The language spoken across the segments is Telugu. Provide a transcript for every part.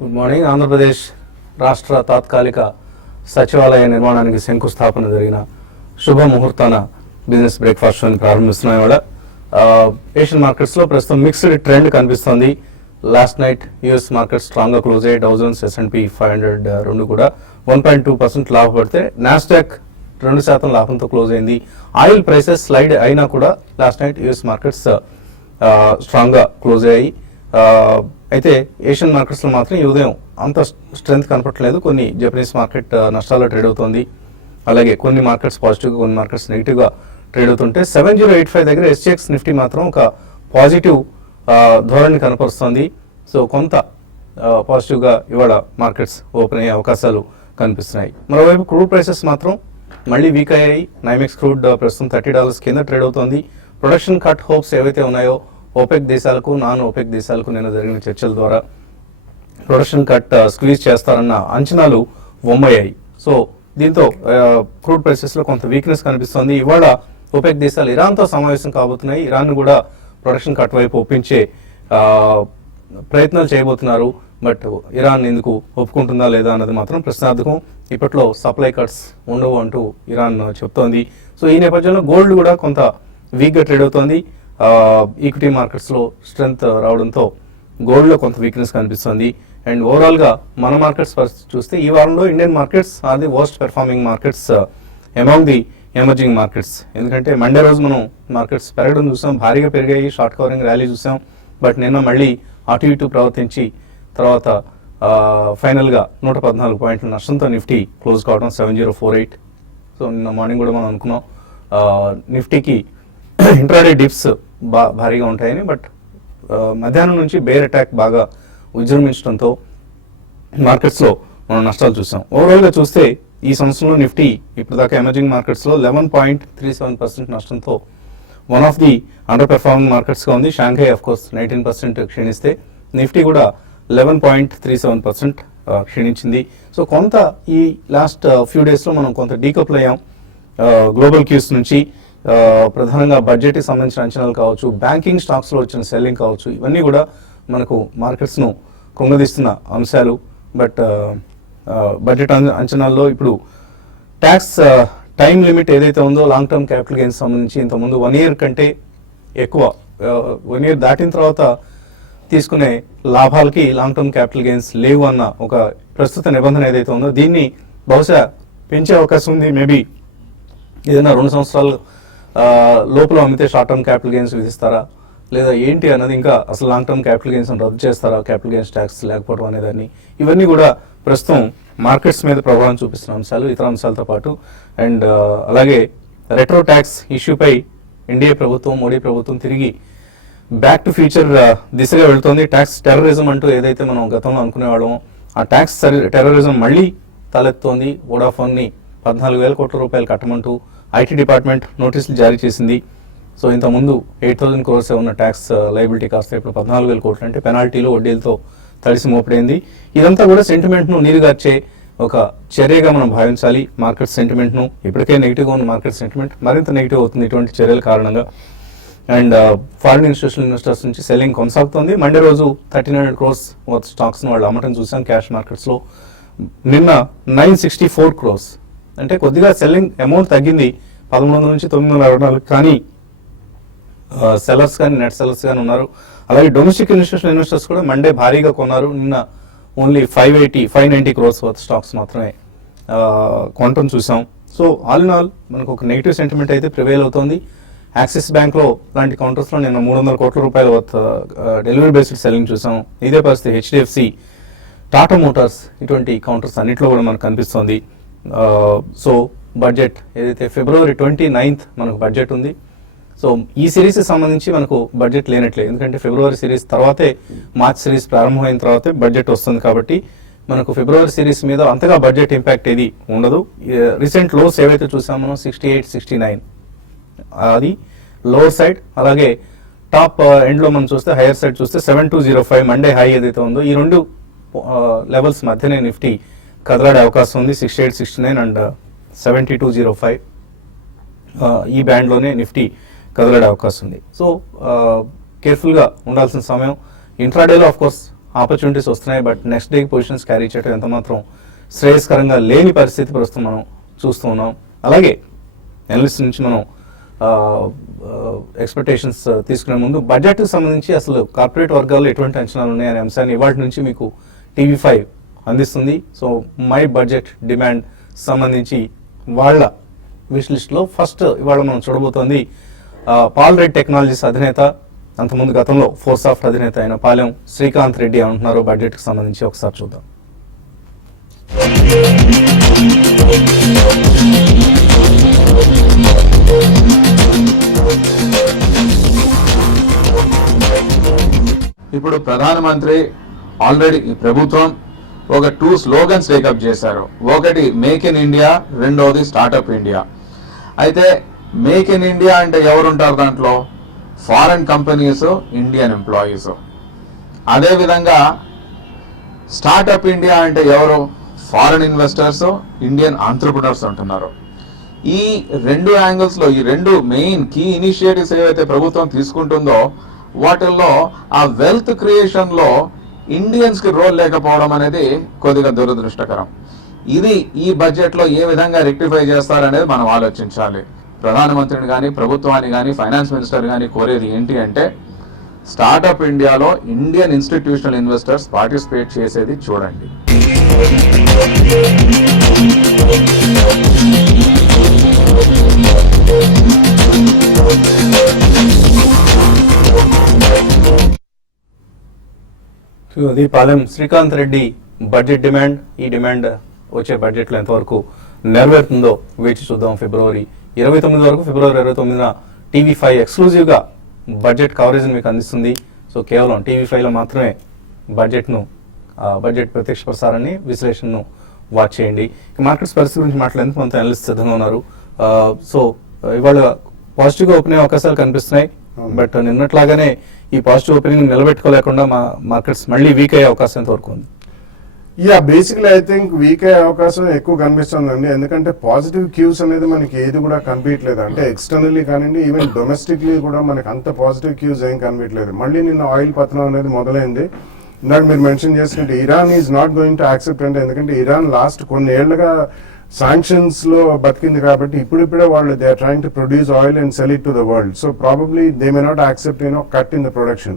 Good morning. ఆంధ్రప్రదేశ్ రాష్ట్ర తాత్కాలిక సచివాలయ నిర్మాణానికి శంకుస్థాపన జరిగిన శుభముహూర్తాన బిజినెస్ బ్రేక్ఫాస్ట్ షోని ప్రారంభిస్తున్నాం. ఇవాళ ఏషియన్ మార్కెట్స్లో ప్రస్తుతం మిక్స్డ్ ట్రెండ్ కనిపిస్తోంది. లాస్ట్ నైట్ యూఎస్ మార్కెట్ స్ట్రాంగ్గా క్లోజ్ అయ్యాయి. డౌ జోన్స్ S&P 500 రెండు కూడా 1.2% లాభపడితే నాస్డాక్ 2% లాభంతో క్లోజ్ అయింది. ఆయిల్ ప్రైసెస్ స్లైడ్ అయినా కూడా లాస్ట్ నైట్ యూఎస్ మార్కెట్స్ స్ట్రాంగ్గా క్లోజ్ అయ్యాయి. అయితే ఏషియన్ మార్కెట్స్లో మాత్రం ఈ ఉదయం అంత స్ట్రెంత్ కనపట్లేదు. కొన్ని జపనీస్ మార్కెట్ నష్టాల్లో ట్రేడ్ అవుతోంది. అలాగే కొన్ని మార్కెట్స్ పాజిటివ్గా, కొన్ని మార్కెట్స్ నెగిటివ్గా ట్రేడ్ అవుతుంటే 7085 దగ్గర SGX నిఫ్టీ మాత్రం ఒక పాజిటివ్ ధోరణి కనపరుస్తోంది. సో కొంత పాజిటివ్గా ఇవాళ మార్కెట్స్ ఓపెన్ అయ్యే అవకాశాలు కనిపిస్తున్నాయి. మరోవైపు క్రూడ్ ప్రైసెస్ మాత్రం మళ్ళీ వీక్ అయ్యాయి. NYMEX క్రూడ్ ప్రస్తుతం $30 కింద ట్రేడ్ అవుతోంది. ప్రొడక్షన్ కట్ హోప్స్ ఏవైతే ఉన్నాయో ఓపెక్ దేశాలకు, నాన్ ఓపెక్ దేశాలకు నిన్న జరిగిన చర్చల ద్వారా ప్రొడక్షన్ కట్ స్క్వీజ్ చేస్తారన్న అంచనాలు వమ్మయ్యాయి. సో దీంతో క్రూడ్ ప్రైసెస్లో కొంత వీక్నెస్ కనిపిస్తోంది. ఇవాళ ఓపెక్ దేశాలు ఇరాన్తో సమావేశం కాబోతున్నాయి. ఇరాన్ కూడా ప్రొడక్షన్ కట్ వైపు ఒప్పించే ప్రయత్నాలు చేయబోతున్నారు. బట్ ఇరాన్ ఎందుకు ఒప్పుకుంటుందా లేదా అన్నది మాత్రం ప్రశ్నార్థకం. ఇప్పట్లో సప్లై కట్స్ ఉండవు అంటూ ఇరాన్ చెప్తోంది. సో ఈ నేపథ్యంలో గోల్డ్ కూడా కొంత వీక్గా ట్రేడ్ అవుతోంది. ఈక్విటీ మార్కెట్స్లో స్ట్రెంత్ రావడంతో గోల్డ్లో కొంత వీక్నెస్ కనిపిస్తుంది. అండ్ ఓవరాల్గా మన మార్కెట్స్ పరిస్థితి చూస్తే ఈ వారంలో Indian markets are the worst performing markets among the emerging markets. ఎందుకంటే మండే రోజు మనం మార్కెట్స్ పెరగడం చూసాం, భారీగా పెరిగాయి, షార్ట్ కవరింగ్ ర్యాలీ చూసాం. బట్ నిన్న మళ్ళీ అటు ఇటు ప్రవర్తించి తర్వాత ఫైనల్గా 114 పాయింట్ల నష్టంతో నిఫ్టీ క్లోజ్ కావడం 7048. సో నిన్న మార్నింగ్ కూడా మనం అనుకున్నాం నిఫ్టీకి ఇంట్రాడే డిప్స్ భారీగా ఉంటాయని. బట్ మధ్యాహ్నం నుంచి బేర్ అటాక్ బాగా విజృంభించడంతో మార్కెట్స్లో మనం నష్టాలు చూసాం. ఓవరాల్గా చూస్తే ఈ సంవత్సరంలో నిఫ్టీ ఇప్పటిదాకా ఎమర్జింగ్ మార్కెట్స్లో 11.37% నష్టంతో one of the under performing మార్కెట్స్గా ఉంది. షాంఘై ఆఫ్ కోర్స్ 19% క్షీణిస్తే నిఫ్టీ కూడా 11.37% క్షీణించింది. సో కొంత ఈ లాస్ట్ ఫ్యూ డేస్లో మనం కొంత డీకపుల్ అయ్యాం. గ్లోబల్ క్యూస్ నుంచి ప్రధానంగా బడ్జెట్కి సంబంధించిన అంచనాలు కావచ్చు, బ్యాంకింగ్ స్టాక్స్లో వచ్చిన సెల్లింగ్ కావచ్చు, ఇవన్నీ కూడా మనకు మార్కెట్స్ను కృంగదీస్తున్న అంశాలు. బట్ బడ్జెట్ అంచనాల్లో ఇప్పుడు ట్యాక్స్ టైం లిమిట్ ఏదైతే ఉందో లాంగ్ టర్మ్ క్యాపిటల్ గెయిన్స్ సంబంధించి ఇంతకుముందు 1 year కంటే ఎక్కువ 1 year దాటిన తర్వాత తీసుకునే లాభాలకి లాంగ్ టర్మ్ క్యాపిటల్ గెయిన్స్ లేవు అన్న ఒక ప్రస్తుత నిబంధన ఏదైతే ఉందో దీన్ని బహుశా పెంచే అవకాశం ఉంది. మేబీ ఏదైనా 2 సంవత్సరాలు లోపల అమ్మితే షార్ట్ టర్మ్ క్యాపిటల్ గెయిన్స్ విధిస్తారా లేదా ఏంటి అన్నది, ఇంకా అసలు లాంగ్ టర్మ్ క్యాపిటల్ గెయిన్స్ రద్దు చేస్తారా, క్యాపిటల్ గెయిన్స్ ట్యాక్స్ లేకపోవడం అనేదాన్ని, ఇవన్నీ కూడా ప్రస్తుతం మార్కెట్స్ మీద ప్రభావం చూపిస్తున్న అంశాలు ఇతర అంశాలతో పాటు. అండ్ అలాగే రెట్రో ట్యాక్స్ ఇష్యూపై ఎన్డీఏ ప్రభుత్వం, మోడీ ప్రభుత్వం తిరిగి బ్యాక్ టు ఫ్యూచర్ దిశగా వెళుతోంది. ట్యాక్స్ టెర్రరిజం అంటూ ఏదైతే మనం గతంలో అనుకునేవాళ్ళమో ఆ ట్యాక్స్ టెర్రరిజం మళ్ళీ తలెత్తోంది. వోడాఫోన్ని 14,000 కోట్ల రూపాయలు కట్టమంటూ ఐటీ డిపార్ట్మెంట్ నోటీసులు జారీ చేసింది. సో ఇంతకుముందు 8,000 crores ఉన్న ట్యాక్స్ లయబిలిటీ కాస్త ఇప్పుడు 14,000 కోట్లు, అంటే పెనాల్టీలు వడ్డీలతో తడిసి మోపడైంది. ఇదంతా కూడా సెంటిమెంట్ను నీరుగార్చే ఒక చర్యగా మనం భావించాలి. మార్కెట్ సెంటిమెంట్ను ఇప్పటికే నెగిటివ్గా ఉన్న మార్కెట్ సెంటిమెంట్ మరింత నెగిటివ్ అవుతుంది ఇటువంటి చర్యల కారణంగా. అండ్ ఫారిన్ ఇన్స్టిట్యూషనల్ ఇన్వెస్టర్స్ నుంచి సెల్లింగ్ కొనసాగుతుంది. మండే రోజు 1,300 crores వర్త్ స్టాక్స్ను వాళ్ళు అమ్మటం చూసాం క్యాష్ మార్కెట్స్లో. నిన్న 964 crores, అంటే కొద్దిగా సెల్లింగ్ అమౌంట్ తగ్గింది 1,100 నుంచి 964, కానీ సెల్లర్స్ కానీ నెట్ సెల్లర్స్ కానీ ఉన్నారు. అలాగే డొమెస్టిక్ ఇన్స్టిట్యూషనల్ ఇన్వెస్టర్స్ కూడా మండే భారీగా కొన్నారు. నిన్న ఓన్లీ 590 crores వర్త్ స్టాక్స్ మాత్రమే కొనటం చూసాం. సో ఆల్ ఇన్ ఆల్ మనకు ఒక నెగిటివ్ సెంటిమెంట్ అయితే ప్రివైల్ అవుతోంది. యాక్సిస్ బ్యాంక్లో లాంటి కౌంటర్స్లో నిన్న 300 కోట్ల రూపాయల వర్త్ డెలివరీ బేస్డ్ సెల్లింగ్ చూసాం. ఇదే పరిస్థితి HDFC, టాటా మోటార్స్, ఇటువంటి కౌంటర్స్ అన్నింటిలో కూడా మనకు కనిపిస్తోంది. సో బడ్జెట్ ఏదైతే February 29th మనకు బడ్జెట్ ఉంది. సో ఈ సిరీస్కి సంబంధించి మనకు బడ్జెట్ లేనట్లే, ఎందుకంటే ఫిబ్రవరి సిరీస్ తర్వాతే మార్చ్ సిరీస్ ప్రారంభమైన తర్వాతే బడ్జెట్ వస్తుంది. కాబట్టి మనకు ఫిబ్రవరి సిరీస్ మీద అంతగా బడ్జెట్ ఇంపాక్ట్ ఏది ఉండదు. రీసెంట్ లోస్ ఏవైతే చూసామో 68, 69 అది లోవర్ సైడ్. అలాగే టాప్ ఎండ్లో మనం చూస్తే హైయర్ సైడ్ చూస్తే 7205 మండే హై ఏదైతే ఉందో ఈ రెండు లెవెల్స్ మధ్యనే నిఫ్టీ కదలాడే అవకాశం ఉంది. 68, 69 అండ్ 7205 ఈ బ్యాండ్లోనే నిఫ్టీ కదలాడే అవకాశం ఉంది. సో కేర్ఫుల్గా ఉండాల్సిన సమయం. ఇంట్రాడేలో ఆఫ్ కోర్స్ ఆపర్చునిటీస్ వస్తున్నాయి, బట్ నెక్స్ట్ డేకి పొజిషన్స్ క్యారీ చేయడం ఎంత మాత్రం శ్రేయస్కరంగా లేని పరిస్థితి ప్రస్తుతం మనం చూస్తూ ఉన్నాం. అలాగే ఎనలిస్ట్ నుంచి మనం ఎక్స్పెక్టేషన్స్ తీసుకునే ముందు బడ్జెట్కి సంబంధించి అసలు కార్పొరేట్ వర్గాల్లో ఎటువంటి అంచనాలు ఉన్నాయనే అంశాన్ని ఇవాటి నుంచి మీకు TV5 అందిస్తుంది. సో మై బడ్జెట్ డిమాండ్ సంబంధించి వాళ్ళ విష్ లిస్ట్లో ఫస్ట్ ఇవాళ మనం చూడబోతోంది పాల్ రెడ్ టెక్నాలజీస్ అధినేత, అంతకుముందు గతంలో ఫోర్సాఫ్ట్ అధినేత అయిన పాలెం శ్రీకాంత్ రెడ్డి అంటున్నారు బడ్జెట్కి సంబంధించి. ఒకసారి చూద్దాం. ఇప్పుడు ప్రధానమంత్రి ఆల్రెడీ ప్రభుత్వం ఒక 2 స్లోగన్స్ టేకప్ చేశారు. ఒకటి మేక్ ఇన్ ఇండియా, రెండోది స్టార్ట్అప్ ఇండియా. అయితే మేక్ ఇన్ ఇండియా అంటే ఎవరుంటారు దాంట్లో? Foreign companies, Indian employees. అదేవిధంగా స్టార్ట్అప్ ఇండియా అంటే ఎవరు? ఫారెన్ ఇన్వెస్టర్స్, ఇండియన్ ఆంట్రప్రినర్స్ ఉంటున్నారు. ఈ 2 యాంగిల్స్లో ఈ 2 మెయిన్ కీ ఇనిషియేటివ్స్ ఏవైతే ప్రభుత్వం తీసుకుంటుందో వాటిల్లో ఆ వెల్త్ క్రియేషన్లో ఇండియన్స్కి రోల్ లేకపోవడం అనేది కొద్దిగా దురదృష్టకరం. ఇది ఈ బడ్జెట్లో ఏ విధంగా రెక్టిఫై చేస్తారనేది మనం ఆలోచించాలి. ప్రధానమంత్రిని కానీ, ప్రభుత్వాన్ని కానీ, ఫైనాన్స్ మినిస్టర్ కానీ కోరేది ఏంటి అంటే స్టార్ట్అప్ ఇండియాలో ఇండియన్ ఇన్స్టిట్యూషనల్ ఇన్వెస్టర్స్ పార్టిసిపేట్ చేసేది చూడండి. అది పాలెం శ్రీకాంత్ రెడ్డి బడ్జెట్ డిమాండ్. ఈ డిమాండ్ వచ్చే బడ్జెట్లో ఎంతవరకు నెరవేరుతుందో వేచి చూద్దాం. ఫిబ్రవరి 29 వరకు, ఫిబ్రవరి 29న TV5 ఎక్స్క్లూజివ్గా బడ్జెట్ కవరేజ్ని మీకు అందిస్తుంది. సో కేవలం TV5లో మాత్రమే బడ్జెట్ ప్రత్యక్ష ప్రసారాన్ని, విశ్లేషణను వాచ్ చేయండి. మార్కెట్స్ పరిస్థితి గురించి మాట్లాడేందుకు కొంత అనలిస్ట్ సిద్ధంగా ఉన్నారు. సో ఇవాళ పాజిటివ్గా ఓపెన్ అయ్యే అవకాశాలు కనిపిస్తున్నాయి, బట్ నిన్నట్లాగానే ఈ పాజిటివ్ ఓపెనింగ్ నిలబెట్టుకోలేకుండా మా మార్కెట్స్ మళ్ళీ వీక్ అయ్యే అవకాశం ఎంతవరకు ఉంది? బేసిక్లీ ఐ థింక్ వీక్ అయ్యే అవకాశం ఎక్కువ కనిపిస్తుందండి. ఎందుకంటే పాజిటివ్ క్యూస్ అనేది మనకి ఏది కూడా కనిపించలేదు. అంటే ఎక్స్టర్నల్లీ కానివ్వండి, ఈవెన్ డొమెస్టిక్లీ కూడా మనకి అంత పాజిటివ్ క్యూస్ ఏం కనిపించలేదు. మళ్ళీ నిన్న ఆయిల్ పతనం అనేది మొదలైంది. ఇందాక మీరు మెన్షన్ చేసినట్టు Iran is not going to accept అంటే, ఎందుకంటే ఇరాన్ లాస్ట్ కొన్ని ఏళ్లుగా సాంక్షన్స్ లో బతికింది కాబట్టి ఇప్పుడిప్పుడే వాళ్ళు they are trying to produce oil and sell it to the world. So probably they may not accept cut in the production.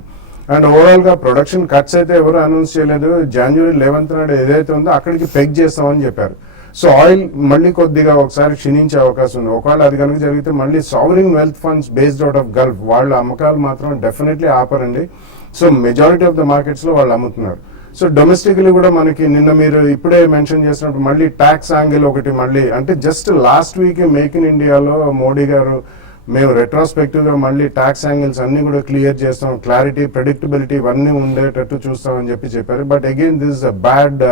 And overall గా ప్రొడక్షన్ కట్స్ అయితే ఎవరు అనౌన్స్ చేయలేదు. January 11th నాడు ఏదైతే ఉందో అక్కడికి పెగ్ చేస్తామని చెప్పారు. సో ఆయిల్ మళ్ళీ కొద్దిగా ఒకసారి క్షీణించే అవకాశం ఉంది. ఒకవేళ అది కనుక జరిగితే మళ్ళీ సావరింగ్ wealth funds based out of Gulf వాళ్ళ అమ్మకాలు మాత్రం definitely ఆపరండి. So majority of the markets లో వాళ్ళు అమ్ముతున్నారు. సో డొమెస్టిక్లీ కూడా మనకి నిన్న మీరు ఇప్పుడే మెన్షన్ చేసినట్టు మళ్ళీ ట్యాక్స్ యాంగిల్ ఒకటి మళ్ళీ అంటే just last week make in ఇండియాలో మోడీ గారు మేము రెట్రోస్పెక్టివ్ గా మళ్ళీ ట్యాక్స్ యాంగిల్స్ అన్ని కూడా క్లియర్ చేస్తాం, క్లారిటీ, ప్రెడిక్టబిలిటీ ఇవన్నీ ఉండేటట్టు చూస్తామని చెప్పారు. But again this is a bad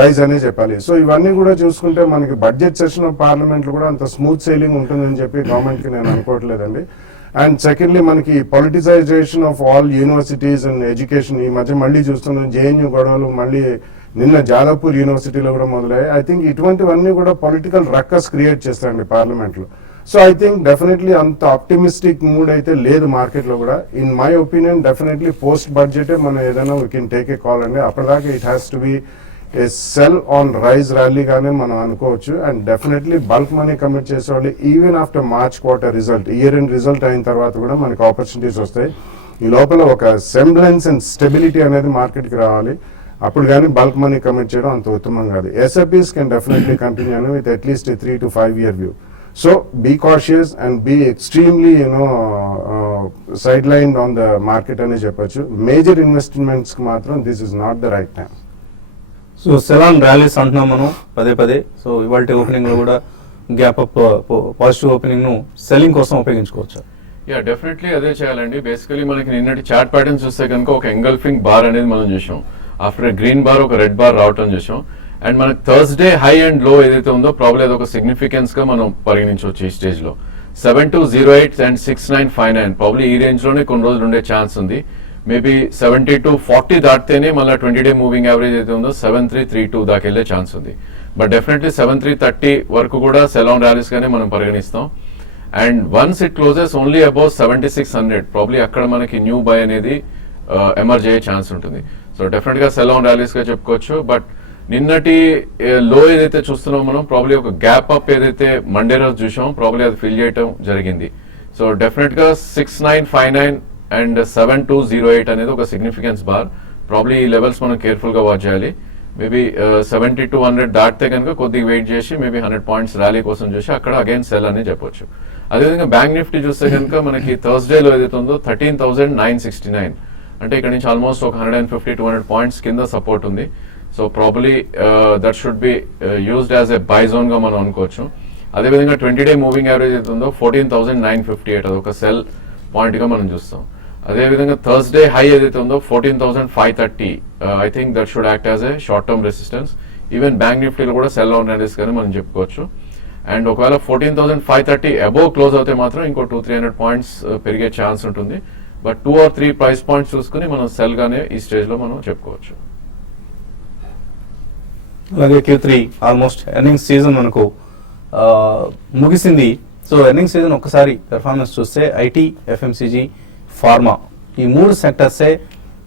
rise అనే చెప్పాలి. సో ఇవన్నీ కూడా చూసుకుంటే మనకి బడ్జెట్ సెషన్ ఆఫ్ పార్లమెంట్ కూడా అంత స్మూత్ సెయిలింగ్ ఉంటుందని చెప్పి గవర్నమెంట్ కి నేను అనుకోవట్లేదండి. అండ్ సెకండ్లీ మనకి politicisation of all universities and education ఈ మధ్య మళ్ళీ చూస్తున్నాం. JNU గొడవలు మళ్ళీ నిన్న జాదవ్పూర్ యూనివర్సిటీలో కూడా మొదలయ్యాయి. ఐ థింక్ ఇటువంటివన్నీ కూడా పొలిటికల్ రక్కస్ క్రియేట్ చేస్తాయండి పార్లమెంట్ లో. సో ఐ థింక్ డెఫినెట్లీ అంత ఆప్టిమిస్టిక్ మూడ్ అయితే లేదు మార్కెట్ లో కూడా. In my opinion definitely post budget మనం ఏదైనా we can take a call అండి. అప్పటిదాకా it has to be a sell on rise rally గానే మనం అనుకోవచ్చు. And definitely bulk money commit చేసేవాళ్ళు even after March quarter result, year end result అయిన తర్వాత కూడా మనకి ఆపర్చునిటీస్ వస్తాయి. ఈ లోపల ఒక సెంబ్లెన్స్ అండ్ స్టెబిలిటీ అనేది మార్కెట్ కి రావాలి. అప్పుడు కానీ బల్క్ మనీ కమిట్ చేయడం అంత ఉత్తమం కాదు. SIPs can definitely continue with at least 3 to 5 year view. So be cautious and be extremely sidelined on the market అనే చెప్పొచ్చు. మేజర్ ఇన్వెస్ట్మెంట్స్ కి మాత్రం this is not the right time. So sell on rallies అంటున్నాం మనం పదే. సో ఇవాళ ఓపెనింగ్ లో కూడా గ్యాప్ అప్ పాజిటివ్ ఓపెనింగ్ ను సెల్లింగ్ కోసం ఉపయోగించుకోవచ్చు. డెఫినెట్లీ అదే చేయాలండి. బేసికలీ మనకి నిన్నటి చార్ట్ ప్యాటర్న్ చూస్తే కనుక ఒక ఎంగల్ఫింగ్ బార్ అనేది మనం చూసాం. ఆఫ్టర్ గ్రీన్ బార్ ఒక రెడ్ బార్ రావటం చూసాం. అండ్ మనకి థర్స్డే హై అండ్ లో ఏదైతే ఉందో ప్రాబ్లీ అది ఒక సిగ్నిఫికెన్స్ గా మనం పరిగణించవచ్చు ఈ స్టేజ్ లో. 7208 అండ్ 6959 ప్రాబ్లీ ఈ రేంజ్ లోనే కొన్ని రోజులు ఉండే ఛాన్స్ ఉంది. మేబీ 7240 దాటితేనే మళ్ళీ 20-day మూవింగ్ యావరేజ్ అయితే ఉందో 7332 దాకా వెళ్ళే ఛాన్స్ ఉంది. బట్ డెఫినెట్లీ 7330 వరకు కూడా సెల్ ఆన్ ర్యాలీస్ గానే మనం పరిగణిస్తాం. And once it closes only above 7600 probably అక్కడ మనకి న్యూ బై అనేది ఎమర్జ్ అయ్యే ఛాన్స్ ఉంటుంది. సో డెఫినెట్గా సెల్ ఆన్ ర్యాలీస్గా చెప్పుకోవచ్చు. బట్ నిన్నటి లో ఏదైతే చూస్తున్నామో మనం ప్రాబ్లీ ఒక గ్యాప్ అప్ ఏదైతే మండే రోజు చూసాం ప్రాబ్లీ అది ఫిల్ చేయడం జరిగింది. సో డెఫినెట్గా 6959 అండ్ 7208 అనేది ఒక సిగ్నిఫికెన్స్ బార్. ప్రాబ్లీ ఈ లెవెల్స్ మనం కేర్ఫుల్గా వాచ్ చేయాలి. మేబీ 7200 దాటితే కనుక కొద్దిగా వెయిట్ చేసి మేబీ 100 పాయింట్స్ ర్యాలీ కోసం చూసి అక్కడ అగైన్ సెల్ అని చెప్పొచ్చు. అదేవిధంగా బ్యాంక్ నిఫ్టీ చూస్తే కనుక మనకి థర్స్డేలో ఏదైతే ఉందో 13,969 అంటే ఇక్కడ నుంచి ఆల్మోస్ట్ ఒక 150-200 పాయింట్స్ కింద సపోర్ట్ ఉంది. So probably that should be used as a by zone గా మనం అనుకోవచ్చు. అదేవిధంగా 20-డే మూవింగ్ యావరేజ్ ఏదైతే ఉందో 14,958 అది ఒక సెల్ పాయింట్ గా మనం చూస్తాం. అదేవిధంగా థర్స్డే హై ఏదైతే ఉందో 14,530 I think that should act as a short term resistance. Even bank నిఫ్టీలో కూడా సెల్ ఆన్ ర్యాలీస్ కానీ మనం చెప్పుకోవచ్చు. అండ్ ఒకవేళ 14,530 అబోవ్ క్లోజ్ అవుతే మాత్రం ఇంకో 200-300 పాయింట్స్ పెరిగే ఛాన్స్ ఉంటుంది. బట్ 2 or 3 ప్రైస్ పాయింట్స్ చూసుకుని మనం సెల్ గానే ఈ స్టేజ్ లో మనం చెప్పుకోవచ్చు. అలాగే Q3 ఆల్మోస్ట్ ఎర్నింగ్స్ సీజన్ మనకు ముగిసింది. సో ఎర్నింగ్స్ సీజన్ ఒక్కసారి పెర్ఫార్మెన్స్ చూస్తే ఐటీ, ఎఫ్ఎంసీజీ, ఫార్మా ఈ 3 సెక్టర్సే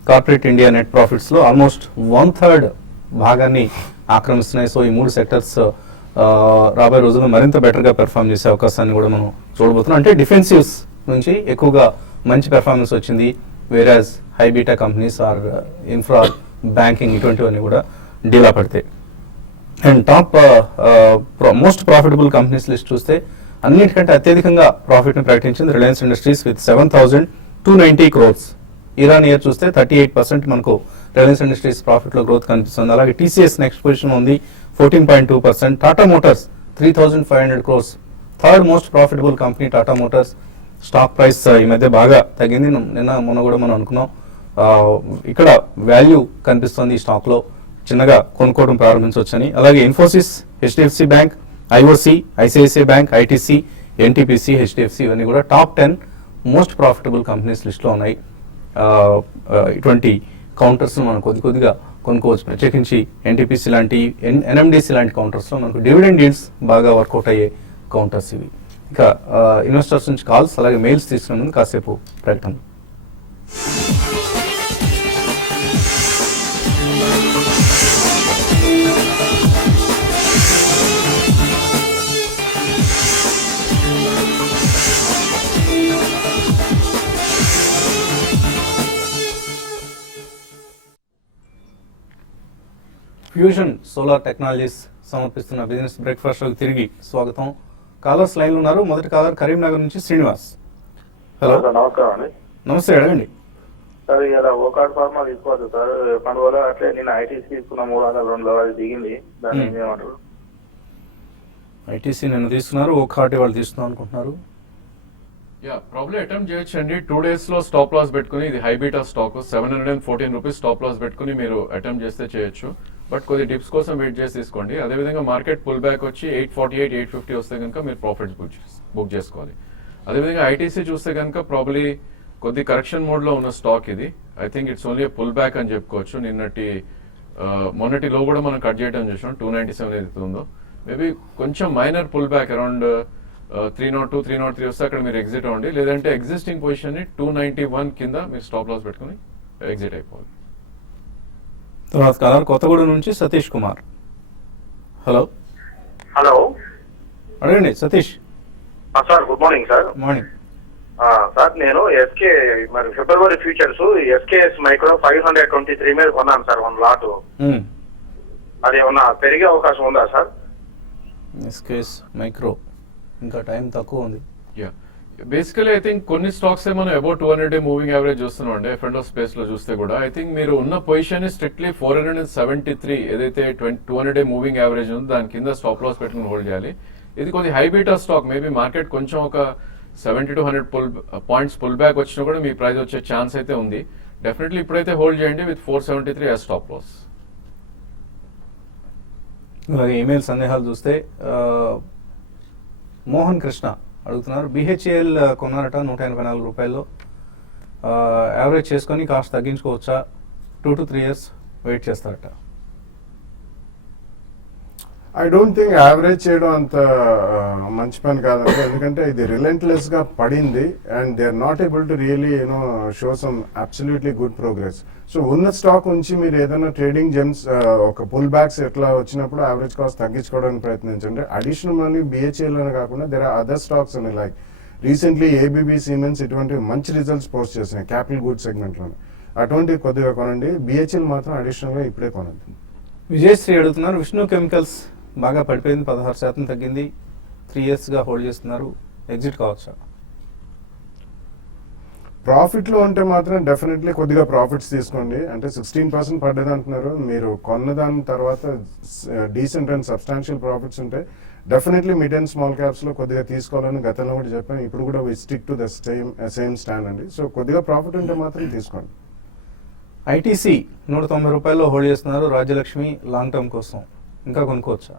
కార్పొరేట్ ఇండియా నెట్ ప్రాఫిట్స్లో ఆల్మోస్ట్ 1/3 భాగాన్ని ఆక్రమిస్తున్నాయి. సో ఈ 3 సెక్టర్స్ రాబోయే రోజుల్లో మరింత బెటర్గా పెర్ఫార్మ్ చేసే అవకాశాన్ని కూడా మనం చూడబోతున్నాం. అంటే డిఫెన్సివ్స్ నుంచి ఎక్కువగా మంచి పెర్ఫార్మెన్స్ వచ్చింది. Whereas high beta companies are infra, banking ఇటువంటివన్నీ కూడా డీలా పడతాయి. And top most profitable companies list చూస్తే అన్నిటికంటే అత్యధికంగా ప్రాఫిట్ని ప్రకటించింది రిలయన్స్ ఇండస్ట్రీస్ విత్ 7,290 crores. ఇరాన్ ఇయర్ చూస్తే 38% మనకు రిలయన్స్ ఇండస్ట్రీస్ ప్రాఫిట్లో గ్రోత్ కనిపిస్తుంది. అలాగే టీసీఎస్ నెక్స్ట్ పొజిషన్ ఉంది 14.2%. Tata Motors 3,500 crores, third most profitable company Tata Motors. Stock price ఈ మధ్య బాగా తగ్గింది. నిన్న మొన్న కూడా మనం అనుకున్నాం ఇక్కడ వాల్యూ కనిపిస్తుంది ఈ స్టాక్లో, చిన్నగా కొనుక్కోవడం ప్రారంభించవచ్చని. అలాగే Infosys, HDFC bank, IOC, ICICI bank, ITC, NTPC, HDFC ఇవన్నీ కూడా టాప్ 10 మోస్ట్ ప్రాఫిటబుల్ కంపెనీస్ లిస్ట్లో ఉన్నాయి. ఇటువంటి కౌంటర్స్ మనం కొద్దిగా కొనుక్కోవచ్చు. ప్రత్యేకించి ఎన్టీపీసీ లాంటి, ఎన్ఎండిసి లాంటి కౌంటర్స్లో మనకు డివిడెండ్ డీల్స్ బాగా వర్కౌట్ అయ్యే కౌంటర్స్ ఇవి. ఇక ఇన్వెస్టర్స్ నుంచి కాల్స్ అలాగే మెయిల్స్ తీసుకునే ముందు కాసేపు ప్రకటన. ఫ్యూజన్ సోలార్ టెక్నాలజీస్ సమర్పిస్తున్న బిజినెస్ బ్రేక్ఫాస్ట్ షోకి తిరిగి స్వాగతం. కాలర్స్ లైన్లో ఉన్నారు. మొదటి కాలర్ కరీంనగర్ నుంచి శ్రీనివాస్. హలో సార్ నమస్కారం అండి. నమస్తే, అడగండి. సార్ ఇలా ఓకార్డ్ ఫార్మా తీసుకోవచ్చు సార్. పండుగలో అట్లే నేను ఐటీసీ తీసుకున్న 302 అది దిగింది, దాన్ని ఏం చేయమంటారు? ఐటీసీ నేను తీసుకున్నారు, ఓకార్డ్ వాళ్ళు తీసుకున్నాం అనుకుంటున్నారు. ప్రాబ్లీ అటెంప్ట్ చేయొచ్చు అండి. 2 days లో స్టాప్ లాస్ పెట్టుకుని, ఇది high beta stock 714 rupees stop loss పెట్టుకుని మీరు అటెంప్ట్ చేస్తే చేయొచ్చు. బట్ కొద్ది డిప్స్ కోసం వెయిట్ చేసి తీసుకోండి. అదేవిధంగా మార్కెట్ పుల్ బ్యాక్ వచ్చి 848, 850 వస్తే కనుక మీరు ప్రాఫిట్స్ బుక్ చేసుకోవాలి. అదేవిధంగా ఐటీసీ చూస్తే కనుక ప్రాబ్లీ కొద్ది కరెక్షన్ మోడ్ లో ఉన్న స్టాక్ ఇది. I think it's only pull back అని చెప్పుకోవచ్చు. మొన్నటి లో కూడా మనం కట్ చేయడం చూసాం 297 ఏదైతే ఉందో. మేబీ కొంచెం మైనర్ పుల్ బ్యాక్ అరౌండ్ 302, 303 వస్తే అక్కడ మీరు ఎగ్జిట్ అవ్వండి. లేదంటే ఎగ్జిస్టింగ్ పొజిషన్ ని 291 కింద మీరు స్టాప్ లాస్ పెట్టుకుని ఎగ్జిట్ అయిపోవాలి. తర్వాత కాలర్ కొత్తగూడెం నుంచి సతీష్ కుమార్. హలో హలో అడగండి Satish. Sir good morning sir. Morning. Sir నేను ఎస్కే మరి ఫిబ్రవరి ఫ్యూచర్స్ ఎస్కేఎస్ మైక్రో 523 మీద కొన్నాను సార్, 1 lot. అది ఏమన్నా పెరిగే అవకాశం ఉందా సార్? ఎస్కేఎస్ మైక్రో ఇంకా టైం తక్కువ ఉంది. బేసికలీ ఐ థింక్ కొన్ని స్టాక్స్ మనం అబౌట్ 200-day మూవింగ్ యావరేజ్ చూస్తున్నాం అండి. ఎఫ్ఎండో స్పేస్ లో చూస్తే కూడా ఐ థింక్ మీరు ఉన్న పొజిషన్ స్ట్రిక్ట్లీ 473 ఏదైతే 200-day మూవింగ్ యావరేజ్ ఉందో దాని కింద స్టాప్ లాస్ పెట్టుకుని హోల్డ్ చేయాలి. ఇది కొద్ది హైబీటా స్టాక్. మేబీ మార్కెట్ కొంచెం ఒక 70 to 100 పాయింట్స్ పుల్ బ్యాక్ వచ్చినా కూడా మీ ప్రైస్ వచ్చే ఛాన్స్ అయితే ఉంది. డెఫినెట్లీ ఇప్పుడైతే హోల్డ్ చేయండి విత్ 473 యాజ్ స్టాప్ లాస్. అలాగే ఈమెయిల్ సందేహాలు చూస్తే మోహన్ కృష్ణ అడుగుతున్నారు. బిహెచ్ఏఎల్ కొన్నారట 184 రూపాయల్లో. యావరేజ్ చేసుకొని కాస్ట్ తగ్గించుకోవచ్చా? 2 to 3 years వెయిట్ చేస్తారట. ఐ డోంట్ థింక్ యావరేజ్ చేయడం అంత మంచి పని కాదండి, ఎందుకంటే ఇది రిలెంట్లెస్ గా పడింది and they are not able to really show some absolutely good progress. So ఉన్న స్టాక్ ఉంచి మీరు ఏదైనా ట్రేడింగ్ జెమ్స్ ఒక పుల్ బ్యాక్స్ ఎట్లా వచ్చినప్పుడు యావరేజ్ కాస్ట్ తగ్గించుకోవడానికి ప్రయత్నించండి. అడిషనల్ మనీ బిహెచ్ఎల్లోనే కాకుండా దేర్ ఆర్ అదర్ స్టాక్స్ ఉన్నాయి, లైక్ రీసెంట్లీ ఏబీబీ సిమెన్స్ ఇటువంటి మంచి రిజల్ట్స్ పోస్ట్ చేసినాయి క్యాపిటల్ గూడ్స్ సెగ్మెంట్లోనే. అటువంటివి కొద్దిగా కొనండి. బిహెచ్ఎల్ మాత్రం అడిషనల్గా ఇప్పుడే కొనండి. విజయశ్రీ అడుగుతున్నారు, విష్ణు కెమికల్స్ బాగా పడిపోయింది, 16% తగ్గింది, 3 yearsగా హోల్డ్ చేస్తున్నారు, ఎగ్జిట్ కావచ్చా? ప్రాఫిట్లో ఉంటే మాత్రం డెఫినెట్లీ కొద్దిగా ప్రాఫిట్స్ తీసుకోండి. అంటే 16% పడ్డది అంటున్నారు, మీరు కొన్న దాని తర్వాత డీసెంట్ అండ్ సబ్స్టాన్షియల్ ప్రాఫిట్స్ ఉంటే డెఫినెట్లీ మిడ్ అండ్ స్మాల్ క్యాప్స్లో కొద్దిగా తీసుకోవాలని గతంలో కూడా చెప్పాను, ఇప్పుడు కూడా we stick to the same stand అండి. సో కొద్దిగా ప్రాఫిట్ ఉంటే మాత్రం తీసుకోండి. ఐటీసీ 190 రూపాయల్లో హోల్డ్ చేస్తున్నారు, రాజ్యలక్ష్మి లాంగ్ టర్మ్ కోసం, ఇంకా కొనుక్కోవచ్చా?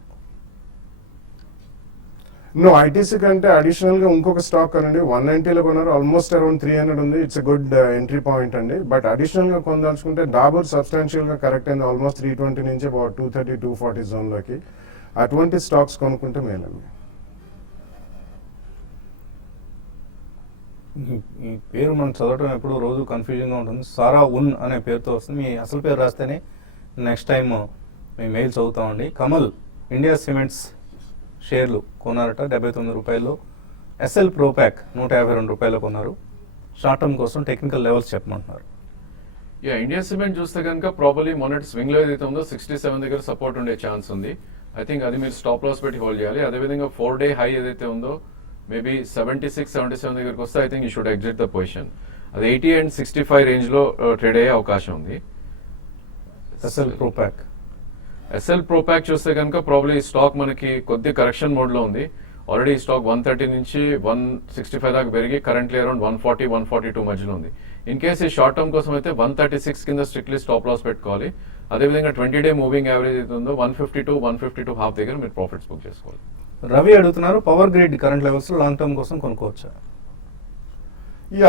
నో, ఐటీసీ కంటే అడిషనల్ గా ఇంకొక స్టాక్ అనండి 190లో కొన్నారు, ఆల్మోస్ట్ అరౌండ్ 300 ఉంది. ఇట్స్ గుడ్ ఎంట్రీ పాయింట్ అండి. బట్ అడిషనల్ గా కొనదాల్చుకుంటే డాబర్ సబ్స్టాన్షియల్ గా కరెక్ట్ అయింది, ఆల్మోస్ట్ 320 నుంచి అబౌట్ 230-240 జోన్ లోకి. అటువంటి స్టాక్స్ కొనుక్కుంటే మేలండి. ఈ పేరు మనం చదవటం ఎప్పుడు రోజు కన్ఫ్యూజన్గా ఉంటుంది. సారా ఉన్ అనే పేరుతో వస్తుంది, మీ అసలు పేరు రాస్తేనే నెక్స్ట్ టైం మీ మెయిల్ చదువుతామండి. కమల్ ఇండియా సిమెంట్స్ షేర్లు కొన్నారట 79 రూపాయల్లో. ఎస్ఎల్ ప్రోప్యాక్ 152 రూపాయలు కొన్నారు. షార్ట్ టర్మ్ కోసం టెక్నికల్ లెవెల్స్ చెప్పమంటున్నారు. ఇండియా సిమెంట్ చూస్తే కనుక ప్రాబబ్లీ మొన్నటి స్వింగ్ లో ఏదైతే ఉందో 67 దగ్గర సపోర్ట్ ఉండే ఛాన్స్ ఉంది. ఐ థింక్ అది మీరు స్టాప్ లాస్ పెట్టి హోల్డ్ చేయాలి. అదేవిధంగా 4-day హై ఏదైతే ఉందో మేబీ 76-77 దగ్గరకు వస్తే I think you should exit the position. అది 80 and 65 రేంజ్ లో ట్రేడ్ అయ్యే అవకాశం ఉంది. ఎస్ఎల్ ప్రోప్యాక్ చూస్తే కనుక ప్రాబ్లీ ఈ స్టాక్ మనకి కొద్ది కరెక్షన్ మోడ్ లో ఉంది. ఆల్రెడీ ఈ స్టాక్ 130 నుంచి 165 దాకా పెరిగి కరెంట్లీ అరౌండ్ 140-142 మధ్యలో ఉంది. ఇన్ కేస్ ఈ షార్ట్ టర్మ్ కోసం అయితే 136 కింద స్ట్రిక్ట్లీ స్టాప్ లాస్ పెట్టుకోవాలి. అదేవిధంగా 20-day మూవింగ్ యావరేజ్ అయితే ఉందో 152 హాఫ్ దగ్గర మీరు ప్రాఫిట్స్ బుక్ చేసుకోవాలి. రవి అడుగుతున్నారు, power grid current levels long term కోసం కొనుక్కోవచ్చా?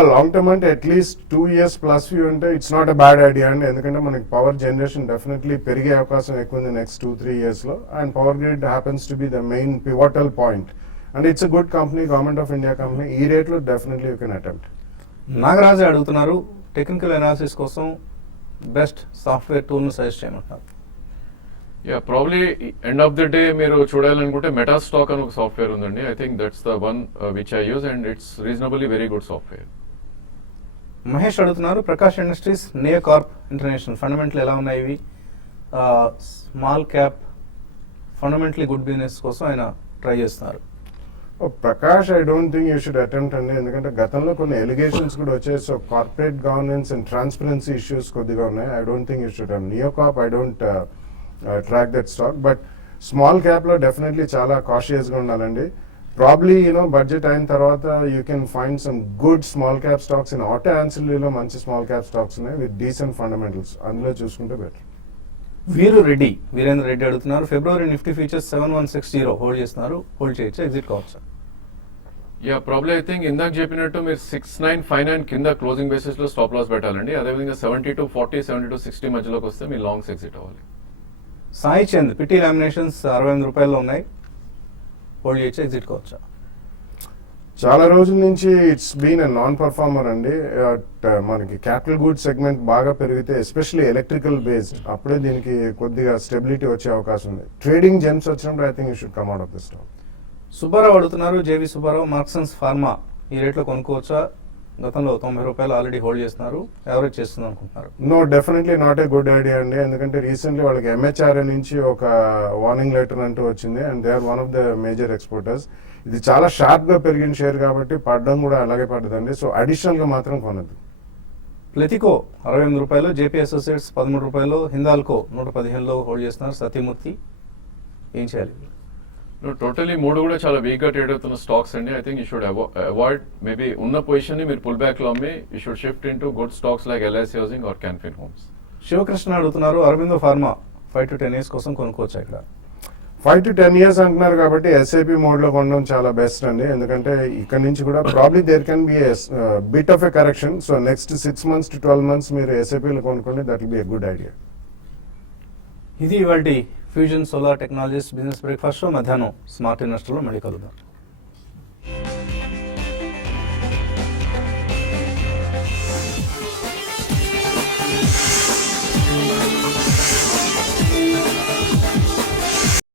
లాంగ్ టర్మ్ అంటే అట్లీస్ట్ 2 years ప్లస్ వ్యూ అంటే it's not a bad idea అండి, ఎందుకంటే మనకి పవర్ జనరేషన్ డెఫినెట్లీ పెరిగే అవకాశం ఎక్కువ ఉంది నెక్స్ట్ 2-3 years లో. And power grid happens to be the main pivotal point and it's a good company, government of India company. ఈ రేట్లో definitely you can attempt. Nagaraju అడుగుతున్నారు, టెక్నికల్ అనాలిసిస్ కోసం బెస్ట్ సాఫ్ట్వేర్ టూల్ను సజెస్ట్ చేయమంటున్నారు. Probably end of the day మీరు చూడాలనుకుంటే మెటా స్టాక్ అని ఒక సాఫ్ట్వేర్ ఉందండి. I think that's the one which I use and it's reasonably very good software. Mahesh అడుగుతున్నారు, Prakash Industries, Neo Corp International fundamental ఎలా ఉన్నాయి ఇవి? Small cap fundamentally good business కోసం ఆయన ట్రై చేస్తున్నారు. Prakash I don't think you should attempt అండి, ఎందుకంటే గతంలో కొన్ని ఎలిగేషన్స్ కూడా వచ్చాయి. So corporate governance and transparency issues కొద్దిగా ఉన్నాయి. I don't think you should. Neo Corp I don't track that stock. But small క్యాప్లో డెఫినెట్లీ చాలా కాషియస్గా ఉండాలండి. ప్రాబ్లీ బడ్జెట్ అయిన తర్వాత you can find some good small cap stocks in auto యాన్సిలరీలో మంచి స్మాల్ క్యాప్ స్టాక్స్ ఉన్నాయి విత్ డీసెంట్ ఫండమెంటల్స్, అందులో చూసుకుంటే బెటర్. వీరేంద్ర రెడ్డి అడుగుతున్నారు, ఫిబ్రవరి నిఫ్టీ ఫ్యూచర్స్ 7160 హోల్డ్ చేస్తున్నారు, హోల్డ్ చేయొచ్చు, ఎగ్జిట్ కావచ్చు? ప్రాబ్లీ ఐ థింక్ ఇందాక చెప్పినట్టు మీరు 6959 కింద క్లోజింగ్ బేసిస్ లో స్టాప్ లాస్ పెట్టాలండి. అదేవిధంగా 70-40, 70-60 మధ్యలోకి వస్తే మీరు లాంగ్స్ ఎగ్జిట్ అవ్వాలి. సాయి చంద్ పిటి లామినేషన్స్ 68 రూపాయల్లో ఉన్నాయి, హోల్డ్ చేయొచ్చు, ఎగ్జిట్ కావచ్చా? చాలా రోజుల నుంచి it's been a non performer అండి. మనకి క్యాపిటల్ గూడ్స్ సెగ్మెంట్ బాగా పెరిగితే ఎస్పెషల్లీ ఎలక్ట్రికల్ బేస్డ్ అప్పుడే దీనికి కొద్దిగా స్టెబిలిటీ వచ్చే అవకాశం ఉంది. ట్రేడింగ్ జెమ్స్ వచ్చినప్పుడు I think you should come out of this stock. Subbarao అడుగుతున్నారు, జేవి సుబ్బారావు, మార్క్సన్స్ ఫార్మా ఈ రేట్లో కొనుక్కోవచ్చా? గతంలో 90 రూపాయలు ఆల్రెడీ హోల్డ్ చేస్తున్నారు, యావరేజ్ చేస్తుంది అనుకుంటున్నారు. No, definitely not a good idea అండి, ఎందుకంటే రీసెంట్లీ వాళ్ళకి ఎంహెచ్ఆర్ఏ నుంచి ఒక వార్నింగ్ లెటర్ అంటూ వచ్చింది and they are one of the major exporters. ఇది చాలా షార్ప్ గా పెరిగిన షేర్ కాబట్టి పడడం కూడా అలాగే పడ్డదండి. సో అడిషనల్ గా మాత్రం కొనద్దు. ప్లెతికో 68 రూపాయలు, జేపీ అసోసియేట్స్ 13 రూపాయలు, హిందాల్కో 115లో హోల్డ్ చేస్తున్నారు. సత్యమూర్తి, ఏం చేయాలి? టోటలీ మూడు కూడా చాలా వీక్ గా ట్రేడ్ అవుతున్న స్టాక్స్ అండి. I think you should avoid maybe ఉన్న పొజిషన్ ని మీరు పుల్ బ్యాక్ లో అమ్మి you should shift into good stocks like LIC housing or Can Fin homes. Shivakrishna అడుగుతున్నారు, అరవిందో ఫార్మా 5 to 10 years కోసం కొనుక్కోవచ్చా? ఇక్కడ 5 to 10 years అంటున్నారు కాబట్టి ఎస్ఐపి మోడ్ లో కొనడం చాలా బెస్ట్ అండి, ఎందుకంటే ఇక్కడ నుంచి కూడా probably there can be bit of a correction. So next 6 months to 12 months మీరు ఎస్ఐపిలో కొనుక్కోండి, that will be a good idea. ఇది ఇవాల్టి fusion solar technologies business breakfast show మధ్యాహ్నం స్మార్ట్ ఇన్వెస్టర్లో మళ్ళీ కలుద్దాం.